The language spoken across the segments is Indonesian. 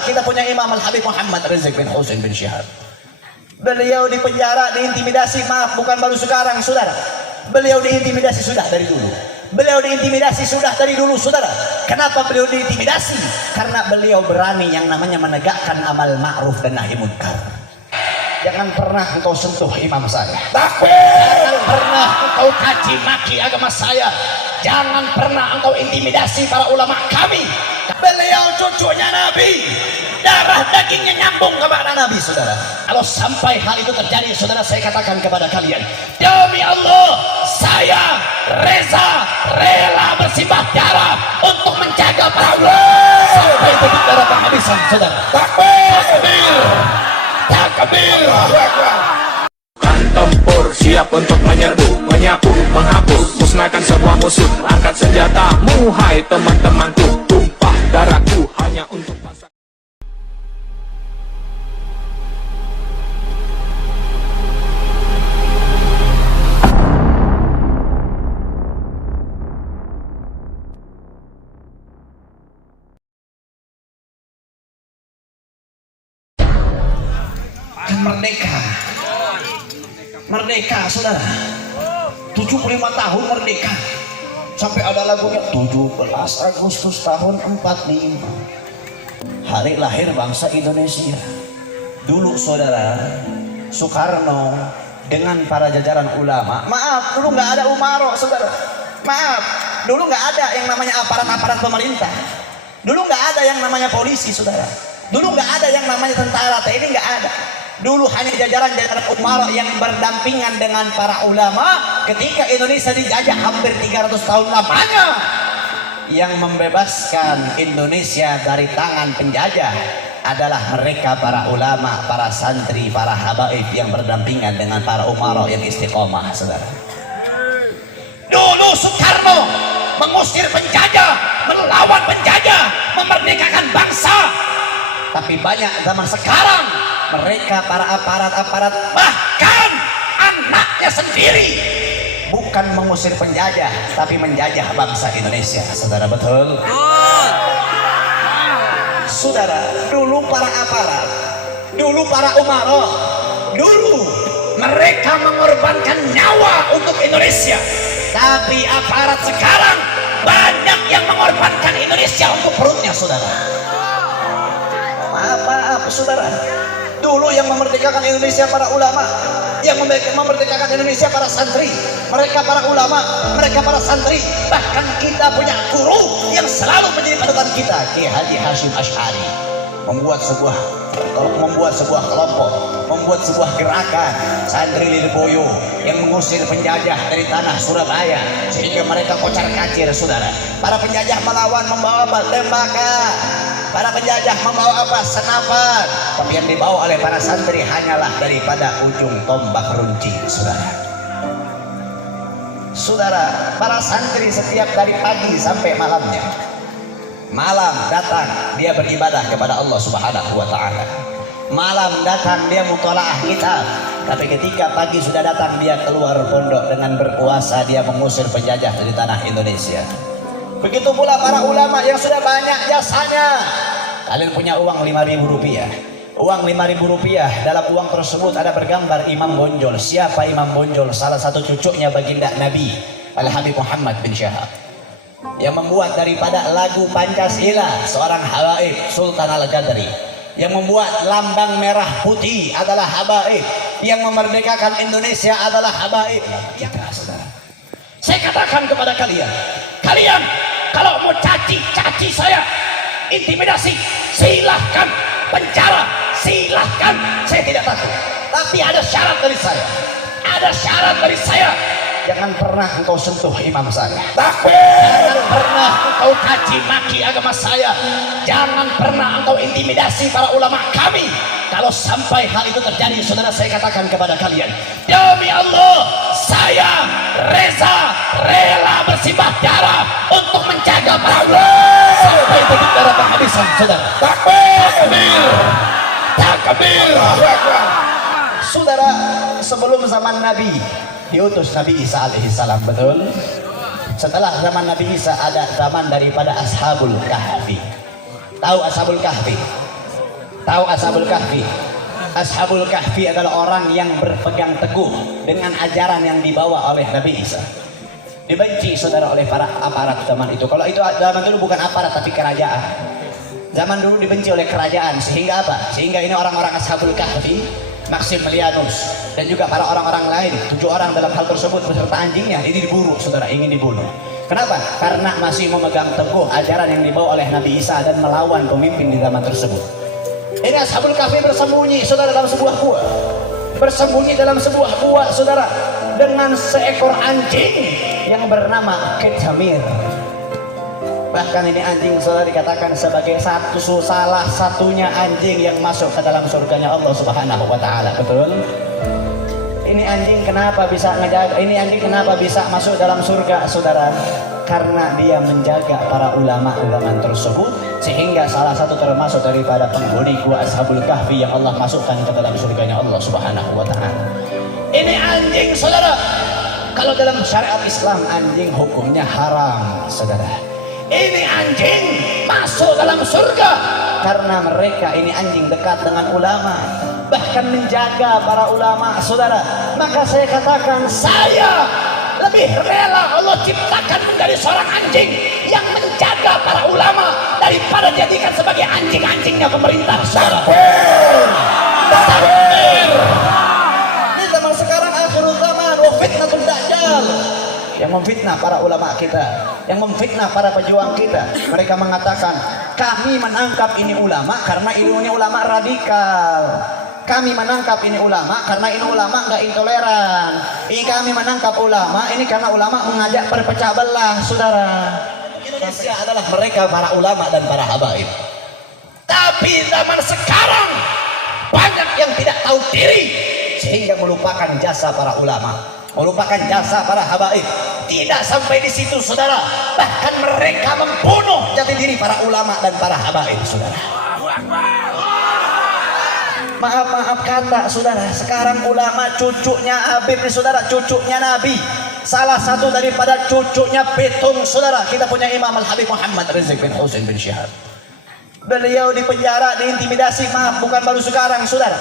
Kita punya Imam Al-Habib Muhammad Rizik bin Husain bin Syihab. Beliau dipenjara, diintimidasi, maaf bukan baru sekarang saudara. Beliau diintimidasi sudah dari dulu. Beliau diintimidasi sudah dari dulu saudara. Kenapa beliau diintimidasi? Karena beliau berani yang namanya menegakkan amal ma'ruf dan nahi munkar. Jangan pernah engkau sentuh imam saya. Takbir. Jangan pernah engkau caci maki agama saya. Jangan pernah engkau intimidasi para ulama kami. Beliau cucunya Nabi, darah dagingnya nyambung kepada Nabi saudara. Kalau sampai hal itu terjadi saudara, saya katakan kepada kalian, demi Allah saya rela bersimbah darah untuk menjaga para ulama sampai titik darah penghabisan saudara. Takbir, takbir. Kan tempur siap untuk menyerbu, menyapu, menghapus, musnahkan semua musuh. Angkat senjatamu hai teman-temanku, tumpah darahku hanya untuk pasang. Merdeka, merdeka saudara, 75 tahun merdeka. Sampai ada lagunya 17 Agustus tahun 45, hari lahir bangsa Indonesia. Dulu saudara, Soekarno dengan para jajaran ulama, maaf dulu nggak ada Umaro saudara, maaf dulu nggak ada yang namanya aparat-aparat pemerintah, dulu nggak ada yang namanya polisi saudara, dulu nggak ada yang namanya tentara, TNI nggak ada. Dulu hanya jajaran-jajaran umara yang berdampingan dengan para ulama ketika Indonesia dijajah hampir 300 tahun lamanya. Yang membebaskan Indonesia dari tangan penjajah adalah mereka para ulama, para santri, para habaib yang berdampingan dengan para umara yang istiqomah saudara. Dulu Soekarno mengusir penjajah, melawan penjajah, memerdekakan bangsa. Tapi banyak zaman sekarang mereka para aparat-aparat, bahkan anaknya sendiri bukan mengusir penjajah tapi menjajah bangsa Indonesia saudara. Betul saudara. Dulu para aparat, dulu para umara, dulu mereka mengorbankan nyawa untuk Indonesia. Tapi aparat sekarang banyak yang mengorbankan Indonesia untuk perutnya saudara. Maaf saudara, dulu yang memerdekakan Indonesia para ulama, yang memerdekakan Indonesia para santri, mereka para ulama, mereka para santri. Bahkan kita punya guru yang selalu menjadi panutan kita, Kiai Haji Hashim Asy'ari, membuat sebuah kelompok, membuat sebuah gerakan santri Lirboyo yang mengusir penjajah dari tanah Surabaya sehingga mereka kocar-kacir saudara. Para penjajah melawan membawa tembakan, para penjajah membawa senapan, tapi yang dibawa oleh para santri hanyalah daripada ujung tombak runcing saudara. Saudara, para santri setiap dari pagi sampai malamnya, malam datang dia beribadah kepada Allah Subhanahu wa taala. Malam datang dia mutalaah kitab. Tapi ketika pagi sudah datang dia keluar pondok dengan berpuasa, dia mengusir penjajah dari tanah Indonesia. Begitu pula para ulama yang sudah banyak jasanya. Kalian punya uang 5.000 rupiah. Uang 5.000 rupiah, dalam uang tersebut ada bergambar Imam Bonjol. Siapa Imam Bonjol? Salah satu cucunya baginda Nabi Al-Habib Muhammad bin Syihab, yang membuat daripada lagu Pancasila seorang habaib Sultan Al-Qadri, yang membuat lambang merah putih adalah habaib, yang memerdekakan Indonesia adalah habaib kita saudara. Saya katakan kepada kalian, kalian kalau mau caci saya, intimidasi, silahkan, penjara, silahkan, saya tidak takut. Tapi ada syarat dari saya, ada syarat dari saya. Jangan pernah engkau sentuh imam saya. Takbir. Jangan pernah engkau caci maki agama saya. Jangan pernah engkau intimidasi para ulama kami. Kalau sampai hal itu terjadi saudara, saya katakan kepada kalian, demi Allah saya rela bersimbah darah untuk menjaga para ulama sampai titik darah penghabisan saudara. Takbir, takbir. Saudara, sebelum zaman Nabi diutus Nabi Isa alaihissalam, betul? Setelah zaman Nabi Isa ada zaman daripada Ashabul Kahfi. Tahu Ashabul Kahfi? Tahu Ashabul Kahfi? Ashabul Kahfi adalah orang yang berpegang teguh dengan ajaran yang dibawa oleh Nabi Isa. Dibenci saudara oleh para aparat zaman itu. Kalau itu zaman dulu bukan aparat tapi kerajaan. Zaman dulu dibenci oleh kerajaan, sehingga apa? Sehingga ini orang-orang Ashabul Kahfi, Maximilianus dan juga para orang-orang lain, 7 orang dalam hal tersebut beserta anjingnya, ini diburu saudara, ingin dibunuh. Kenapa? Karena masih memegang teguh ajaran yang dibawa oleh Nabi Isa dan melawan pemimpin di zaman tersebut. Ini Ashabul Kahfi bersembunyi saudara dalam sebuah gua. Bersembunyi dalam sebuah gua saudara dengan seekor anjing yang bernama Ketamir. Bahkan ini anjing saudara dikatakan sebagai salah satunya anjing yang masuk ke dalam surganya Allah Subhanahu wa taala. Betul? Ini anjing kenapa bisa ngejaga? Ini anjing kenapa bisa masuk dalam surga saudara? Karena dia menjaga para ulama zaman tersebut, sehingga salah satu termasuk daripada penghuni gua Ashabul Kahfi yang Allah masukkan ke dalam surganya Allah Subhanahu wa taala. Ini anjing saudara. Kalau dalam syariat Islam anjing hukumnya haram saudara. Ini anjing masuk dalam surga karena mereka ini anjing dekat dengan ulama, bahkan menjaga para ulama saudara. Maka saya katakan, saya lebih rela Allah ciptakan menjadi seorang anjing yang menjaga para ulama daripada jadikan sebagai anjing-anjingnya pemerintah saudara. Takbir. Ini zaman sekarang akhirul zaman, fitnatul dajjal yang memfitnah para ulama kita, yang memfitnah para pejuang kita. Mereka mengatakan kami menangkap ini ulama karena ini ulama radikal. Kami menangkap ini ulama karena ini ulama nggak intoleran. Ini kami menangkap ulama ini karena ulama mengajak berpecah belah, saudara. Indonesia adalah mereka para ulama dan para habaib. Tapi zaman sekarang banyak yang tidak tahu diri sehingga melupakan jasa para ulama, melupakan jasa para habaib. Tidak sampai di situ, saudara. Bahkan mereka membunuh jati diri para ulama dan para habaib, saudara. Maaf kata saudara, sekarang ulama cucunya Habib nih saudara, cucunya Nabi. Salah satu daripada cucunya Betung saudara, kita punya Imam Al-Habib Muhammad Rizik bin Husain bin Syihab. Beliau dipenjara, diintimidasi, maaf bukan baru sekarang saudara.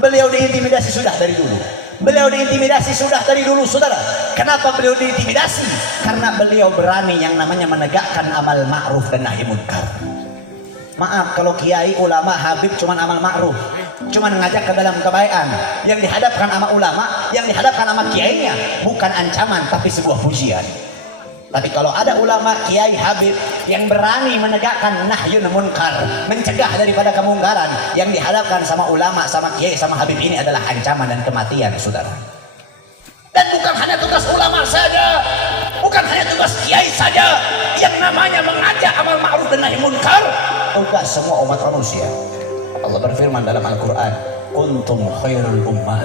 Beliau diintimidasi sudah dari dulu. Beliau diintimidasi sudah dari dulu saudara. Kenapa beliau diintimidasi? Karena beliau berani yang namanya menegakkan amal ma'ruf dan nahi munkar. Maaf kalau kiai, ulama, habib cuman amal ma'ruf, cuman ngajak ke dalam kebaikan. Yang dihadapkan sama ulama, yang dihadapkan sama kiainya bukan ancaman tapi sebuah pujian. Tapi kalau ada ulama, kiai, habib yang berani menegakkan nahyun munkar, mencegah daripada kemungkaran, yang dihadapkan sama ulama, sama kiai, sama habib ini adalah ancaman dan kematian saudara. Dan bukan hanya tugas ulama saja, bukan hanya tugas kiai saja yang namanya mengajak amal ma'ruf dan nahi munkar, tugas semua umat manusia. Allah berfirman dalam Al-Quran, kuntum khairul ummah.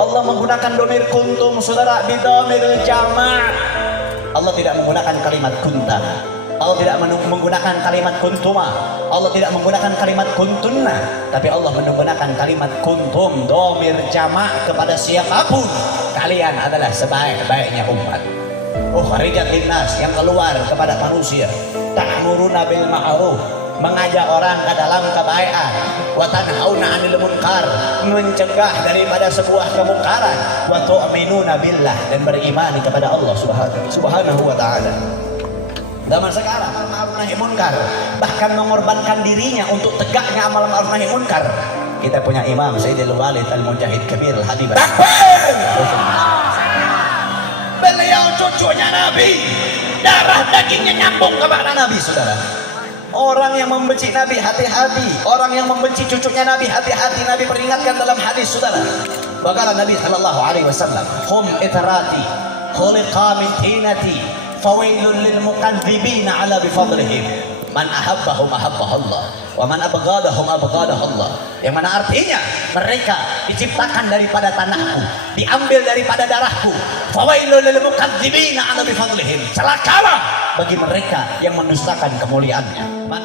Allah menggunakan domir kuntum saudara, bidomir jama'. Allah tidak menggunakan kalimat kunta. Allah tidak menggunakan kalimat kuntuma. Allah tidak menggunakan kalimat kuntunna. Tapi Allah menggunakan kalimat kuntum, domir jama' kepada siapapun. Kalian adalah sebaik-baiknya umat. Ukhrijat linnas, yang keluar kepada manusia. Ta'muruna bil ma'ruf, mengajak orang ke dalam kebaikan. Wa tanhauna 'anil munkar, mencegah daripada sebuah kemungkaran. Wa tu'minuna billah, dan beriman kepada Allah Subhanahu wa taala. Zaman sekarang amal ma'ruf nahi munkar, bahkan mengorbankan dirinya untuk tegaknya amal ma'ruf nahi munkar. Kita punya Imam Sayyidil Walid Al-Mujahid Kabir Al-Habib. Beliau cucunya Nabi, darah dagingnya nyambung kepada Nabi saudara. Orang yang membenci Nabi hati-hati, orang yang membenci cucunya Nabi hati-hati. Nabi peringatkan dalam hadis saudara. Bagaimana Nabi sallallahu alaihi wasallam, "Hum itrati, khuliqa min tinati, fawailul lil mukadzibina ala bifadlihim. Man ahabbahum ahabbahallah, wa man abghadahum abghadahallah." Yang mana artinya mereka diciptakan daripada tanahku, diambil daripada darahku. Fawailul lil mukadzibina ala bifadlihim. Celakalah bagi mereka yang mendustakan kemuliaannya. Man